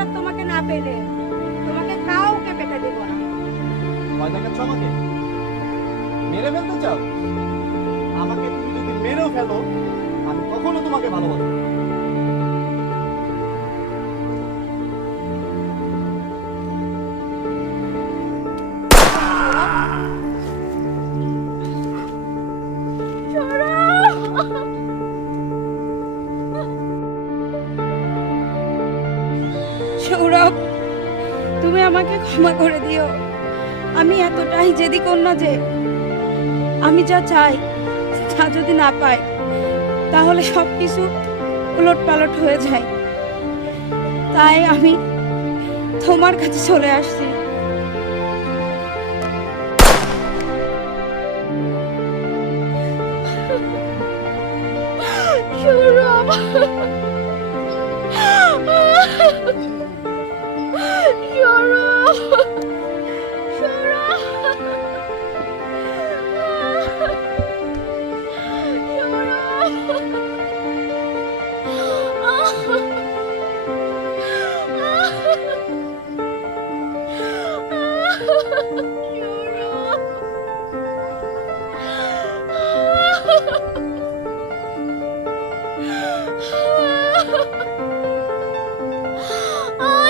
বিশ্বাস তোমাকে না পেলে তোমাকে কাউকে পেতে দেব না। ভয় দেখাচ্ছ আমাকে? মেরে ফেলতে চাও? আমাকে তুমি যদি মেরেও ফেলো আমি কখনো তোমাকে ভালোবাসবো না। সৌরভ, তুমি আমাকে ক্ষমা করে দিও। আমি এতটাই জেদি কন্যা যে আমি যা চাই তা যদি না পাই তাহলে সবকিছু উলট পালট হয়ে যায়। তাই আমি তোমার কাছে চলে আসছি। সৌরভ।